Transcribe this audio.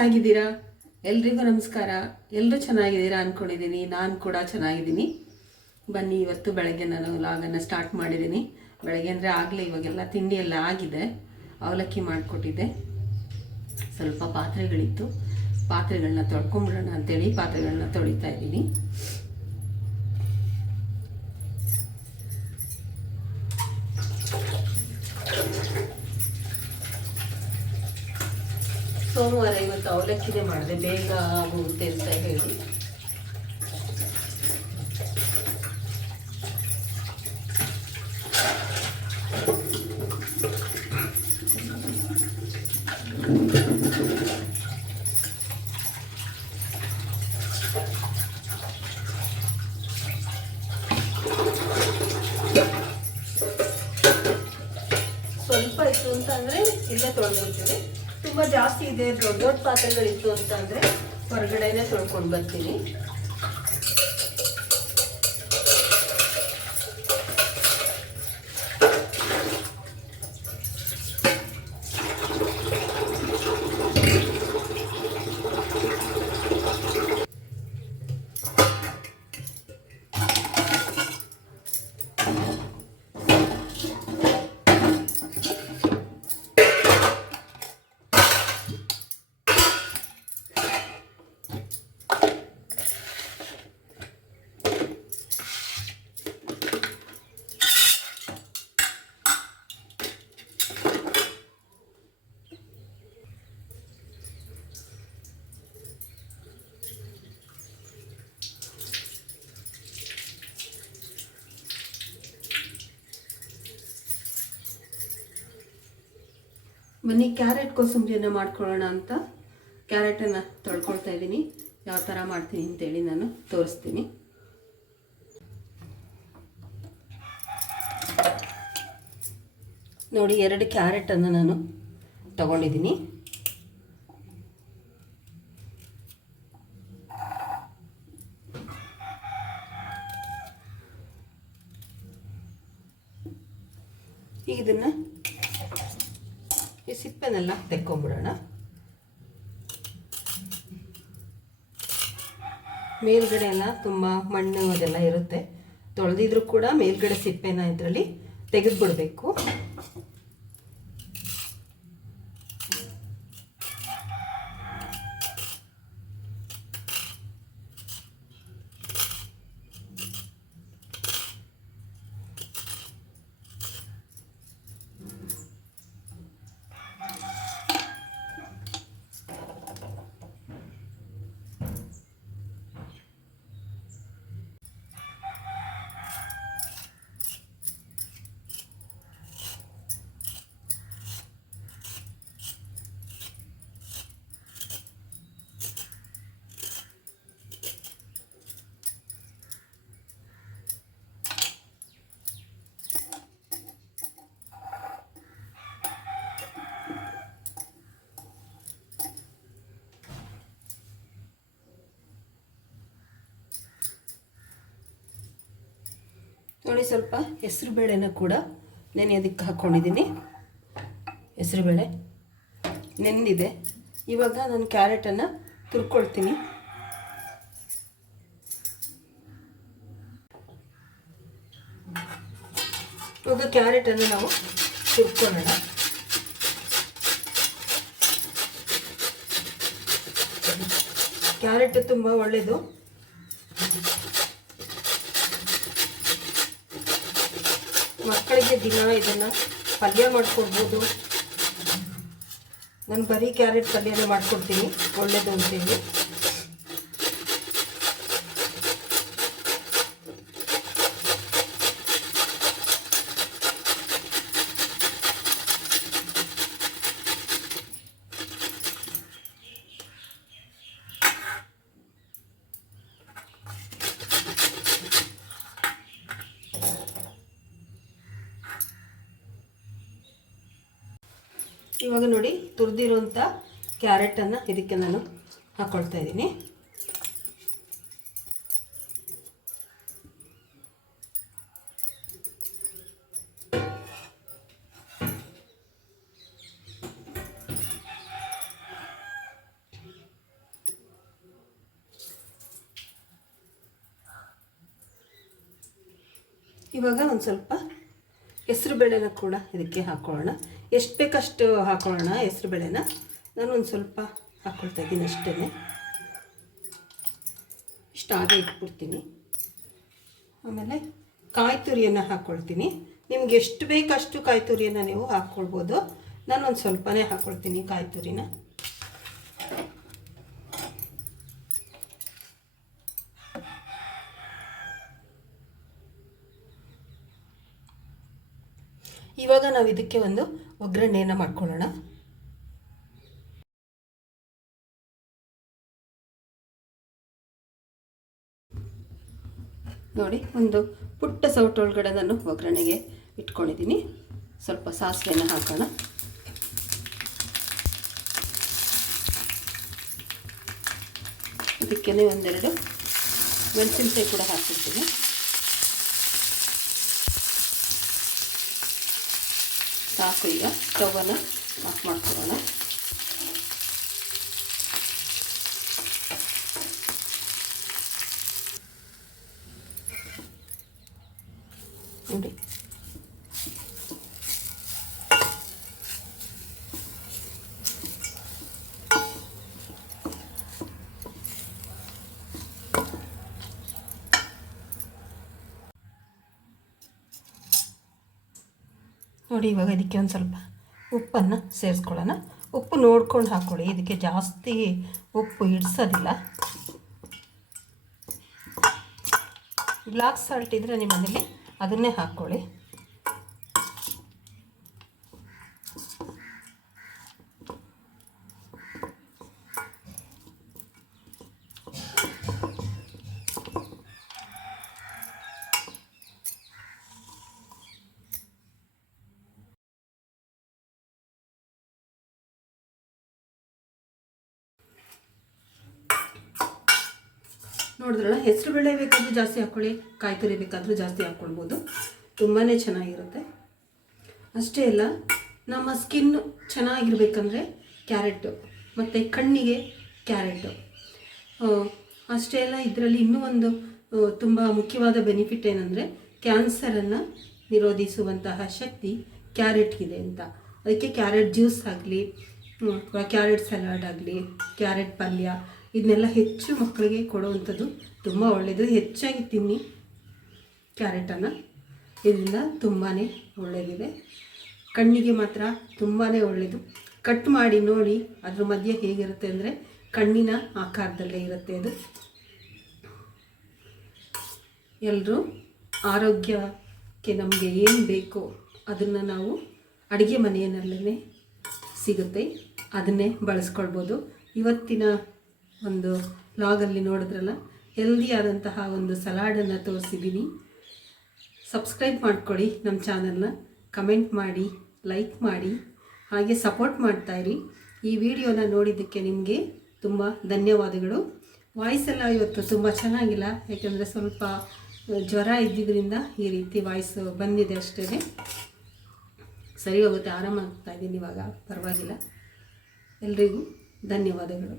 ಹೇಗಿದ್ದೀರಾ? ಎಲ್ರಿಗೂ ನಮಸ್ಕಾರ. ಎಲ್ಲರೂ ಚೆನ್ನಾಗಿದ್ದೀರಾ ಅಂದ್ಕೊಂಡಿದ್ದೀನಿ. ನಾನು ಕೂಡ ಚೆನ್ನಾಗಿದ್ದೀನಿ. ಬನ್ನಿ, ಇವತ್ತು ಬೆಳಗ್ಗೆ ನಾನು ವ್ಲಾಗನ್ನು ಸ್ಟಾರ್ಟ್ ಮಾಡಿದ್ದೀನಿ. ಬೆಳಗ್ಗೆ ಅಂದರೆ ಆಗಲೇ ಇವಾಗೆಲ್ಲ ತಿಂಡಿ ಎಲ್ಲ ಆಗಿದೆ. ಅವಲಕ್ಕಿ ಮಾಡಿಕೊಟ್ಟಿದ್ದೆ. ಸ್ವಲ್ಪ ಪಾತ್ರೆಗಳಿತ್ತು, ಪಾತ್ರೆಗಳನ್ನ ತೊಳ್ಕೊಂಬಿಡೋಣ ಅಂತೇಳಿ ಪಾತ್ರೆಗಳನ್ನ ತೊಳಿತಾ ಇದ್ದೀನಿ. ಸೋಮವಾರ ಇವತ್ತು ಅವಲಕ್ಕಿನೇ ಮಾಡಿದೆ, ಬೇಗ ಆಗುತ್ತೆ ಅಂತ ಹೇಳಿ. ಸ್ವಲ್ಪ ಇತ್ತು ಅಂತ ಅಂದರೆ ಇಲ್ಲೇ ತೊಳೆದ್ಬಿಡ್ತೀನಿ. ತುಂಬ ಜಾಸ್ತಿ ಇದೆ, ದೊಡ್ಡ ದೊಡ್ಡ ಪಾತ್ರೆಗಳಿತ್ತು ಅಂತ ಅಂದರೆ ಹೊರಗಡೆನೇ ತೊಳ್ಕೊಂಡು ಬರ್ತೀನಿ. ಬನ್ನಿ, ಕ್ಯಾರೆಟ್ ಕೋಸಂಬರಿಯನ್ನು ಮಾಡ್ಕೊಳ್ಳೋಣ ಅಂತ ಕ್ಯಾರೆಟನ್ನು ತೊಳ್ಕೊಳ್ತಾ ಇದ್ದೀನಿ. ಯಾವ ಥರ ಮಾಡ್ತೀನಿ ಅಂತೇಳಿ ನಾನು ತೋರಿಸ್ತೀನಿ. ನೋಡಿ, 2 ಕ್ಯಾರೆಟನ್ನು ನಾನು ತಗೊಂಡಿದ್ದೀನಿ. ಈಗ ಇದನ್ನು ಈ ಸಿಪ್ಪೆನೆಲ್ಲ ತೆಕ್ಕೊಂಬಿಡೋಣ. ಮೇಲ್ಗಡೆ ಎಲ್ಲ ತುಂಬ ಮಣ್ಣು ಅದೆಲ್ಲ ಇರುತ್ತೆ. ತೊಳೆದಿದ್ರು ಕೂಡ ಮೇಲ್ಗಡೆ ಸಿಪ್ಪೆನ ಇದರಲ್ಲಿ ತೆಗೆದುಬಿಡಬೇಕು. ನೋಡಿ, ಸ್ವಲ್ಪ ಹೆಸರು ಬೇಳೆನ ಕೂಡ ನೆನೆಯೋದಕ್ಕೆ ಹಾಕ್ಕೊಂಡಿದ್ದೀನಿ. ಹೆಸರು ಬೇಳೆ ನೆನೆದಿದೆ. ಇವಾಗ ನಾನು ಕ್ಯಾರೆಟನ್ನು ತುರ್ಕೊಳ್ತೀನಿ. ಇವಾಗ ಕ್ಯಾರೆಟನ್ನು ನಾವು ತುರ್ಕೊಳ್ಳೋಣ. ಕ್ಯಾರೆಟ್ ತುಂಬ ಒಳ್ಳೆಯದು. ಮಕ್ಕಳಿಗೆ ದಿನ ಇದನ್ನು ಪಲ್ಯ ಮಾಡಿಕೊಡ್ಬೋದು. ನಾನು ಬರೀ ಕ್ಯಾರೆಟ್ ಪಲ್ಯನೇ ಮಾಡಿಕೊಡ್ತೀನಿ, ಒಳ್ಳೆಯದು ಅಂತೇಳಿ. ಇವಾಗ ನೋಡಿ, ತುರಿದಿರುವಂಥ ಕ್ಯಾರೆಟನ್ನು ಇದಕ್ಕೆ ನಾನು ಹಾಕ್ಕೊಳ್ತಾ ಇದ್ದೀನಿ. ಇವಾಗ ಒಂದು ಸ್ವಲ್ಪ ಹೆಸರುಬೇಳೆನ ಕೂಡ ಇದಕ್ಕೆ ಹಾಕೊಳ್ಳೋಣ. ಎಷ್ಟು ಬೇಕಷ್ಟು ಹಾಕೊಳ್ಳೋಣ ಹೆಸರುಬೇಳೆನ. ನಾನು ಒಂದು ಸ್ವಲ್ಪ ಹಾಕ್ಕೊಳ್ತಾ ಇದ್ದೀನಿ ಅಷ್ಟೇ, ಇಷ್ಟು ಹಾಗೆ ಇಟ್ಬಿಡ್ತೀನಿ. ಆಮೇಲೆ ಕಾಯಿ ತುರಿಯನ್ನು ಹಾಕ್ಕೊಳ್ತೀನಿ. ನಿಮ್ಗೆ ಎಷ್ಟು ಬೇಕಷ್ಟು ಕಾಯಿ ತುರಿಯನ್ನು ನೀವು ಹಾಕ್ಕೊಳ್ಬೋದು. ನಾನು ಒಂದು ಸ್ವಲ್ಪನೇ ಹಾಕ್ಕೊಳ್ತೀನಿ ಕಾಯಿ ತುರಿನ. ಇವಾಗ ನಾವು ಇದಕ್ಕೆ ಒಂದು ಒಗ್ಗರಣೆಯನ್ನು ಮಾಡ್ಕೊಳ್ಳೋಣ. ನೋಡಿ, ಒಂದು ಪುಟ್ಟ ಸೌಟೊಳಗಡೆ ನಾನು ಒಗ್ಗರಣೆಗೆ ಇಟ್ಕೊಂಡಿದ್ದೀನಿ. ಸ್ವಲ್ಪ ಸಾಸಿವೆನ ಹಾಕೋಣ. ಇದಕ್ಕೆ ಒಂದೆರಡು ಮೆಣಸಿನಕಾಯಿ ಕೂಡ ಹಾಕ್ಬಿಡ್ತೀನಿ. ಸಾಕು. ಈಗ ಸ್ಟವನ್ನು ಆಫ್ ಮಾಡ್ಕೊಳ್ಳೋಣ. ನೋಡಿ, ಇವಾಗ ಇದಕ್ಕೆ ಒಂದು ಸ್ವಲ್ಪ ಉಪ್ಪನ್ನು ಸೇರಿಸ್ಕೊಳ್ಳೋಣ. ಉಪ್ಪು ನೋಡ್ಕೊಂಡು ಹಾಕ್ಕೊಳ್ಳಿ. ಇದಕ್ಕೆ ಜಾಸ್ತಿ ಉಪ್ಪು ಹಿಡಿಸೋದಿಲ್ಲ. ಬ್ಲಾಕ್ ಸಾಲ್ಟ್ ಇದ್ದರೆ ನಿಮ್ಮ ಮನೇಲಿ ಅದನ್ನೇ ಹಾಕ್ಕೊಳ್ಳಿ. ನೋಡಿದ್ರಲ್ಲ, ಹೆಸರುಬೇಳೆ ಬೇಕಾದರೂ ಜಾಸ್ತಿ ಹಾಕ್ಕೊಳ್ಳಿ, ಕಾಯಿ ತುರಿ ಬೇಕಾದರೂ ಜಾಸ್ತಿ ಹಾಕ್ಕೊಳ್ಬೋದು. ತುಂಬಾ ಚೆನ್ನಾಗಿರುತ್ತೆ. ಅಷ್ಟೇ ಅಲ್ಲ, ನಮ್ಮ ಸ್ಕಿನ್ ಚೆನ್ನಾಗಿರ್ಬೇಕಂದ್ರೆ ಕ್ಯಾರೆಟು ಮತ್ತು ಕಣ್ಣಿಗೆ ಕ್ಯಾರೆಟು. ಅಷ್ಟೇ ಅಲ್ಲ, ಇದರಲ್ಲಿ ಇನ್ನೂ ಒಂದು ತುಂಬ ಮುಖ್ಯವಾದ ಬೆನಿಫಿಟ್ ಏನಂದರೆ ಕ್ಯಾನ್ಸರನ್ನು ನಿರೋಧಿಸುವಂತಹ ಶಕ್ತಿ ಕ್ಯಾರೆಟ್ಗಿದೆ ಅಂತ. ಅದಕ್ಕೆ ಕ್ಯಾರೆಟ್ ಜ್ಯೂಸ್ ಆಗಲಿ ಅಥವಾ ಕ್ಯಾರೆಟ್ ಸಲಾಡ್ ಆಗಲಿ, ಕ್ಯಾರೆಟ್ ಪಲ್ಯ, ಇದನ್ನೆಲ್ಲ ಹೆಚ್ಚು ಮಕ್ಕಳಿಗೆ ಕೊಡುವಂಥದ್ದು ತುಂಬ ಒಳ್ಳೆಯದು. ಹೆಚ್ಚಾಗಿ ತಿನ್ನಿ ಕ್ಯಾರೆಟನ್ನು. ಇದರಿಂದ ತುಂಬಾ ಒಳ್ಳೆಯದಿದೆ. ಕಣ್ಣಿಗೆ ಮಾತ್ರ ತುಂಬಾ ಒಳ್ಳೆಯದು. ಕಟ್ ಮಾಡಿ ನೋಡಿ, ಅದ್ರ ಮಧ್ಯೆ ಹೇಗಿರುತ್ತೆ ಅಂದರೆ ಕಣ್ಣಿನ ಆಕಾರದಲ್ಲೇ ಇರುತ್ತೆ ಅದು. ಎಲ್ಲರೂ ಆರೋಗ್ಯಕ್ಕೆ ನಮಗೆ ಏನು ಬೇಕೋ ಅದನ್ನು ನಾವು ಅಡುಗೆ ಮನೆಯಲ್ಲೇ ಸಿಗುತ್ತೆ, ಅದನ್ನೇ ಬಳಸ್ಕೊಳ್ಬೋದು. ಇವತ್ತಿನ ಒಂದು ವ್ಲಾಗಲ್ಲಿ ನೋಡಿದ್ರಲ್ಲ, ಹೆಲ್ದಿಯಾದಂತಹ ಒಂದು ಸಲಾಡನ್ನು ತೋರಿಸಿದ್ದೀನಿ. ಸಬ್ಸ್ಕ್ರೈಬ್ ಮಾಡ್ಕೊಳ್ಳಿ ನಮ್ಮ ಚಾನಲ್ನ, ಕಮೆಂಟ್ ಮಾಡಿ, ಲೈಕ್ ಮಾಡಿ, ಹಾಗೆ ಸಪೋರ್ಟ್ ಮಾಡ್ತಾಯಿರಿ. ಈ ವಿಡಿಯೋನ ನೋಡಿದ್ದಕ್ಕೆ ನಿಮಗೆ ತುಂಬ ಧನ್ಯವಾದಗಳು. ವಾಯ್ಸೆಲ್ಲ ಇವತ್ತು ತುಂಬ ಚೆನ್ನಾಗಿಲ್ಲ, ಯಾಕೆಂದರೆ ಸ್ವಲ್ಪ ಜ್ವರ ಇದ್ದಿದ್ದರಿಂದ ಈ ರೀತಿ ವಾಯ್ಸ್ ಬಂದಿದೆ ಅಷ್ಟೇ. ಸರಿ ಹೋಗುತ್ತೆ, ಆರಾಮಾಗ್ತಾ ಇದ್ದೀನಿ ಇವಾಗ, ಪರವಾಗಿಲ್ಲ. ಎಲ್ರಿಗೂ ಧನ್ಯವಾದಗಳು.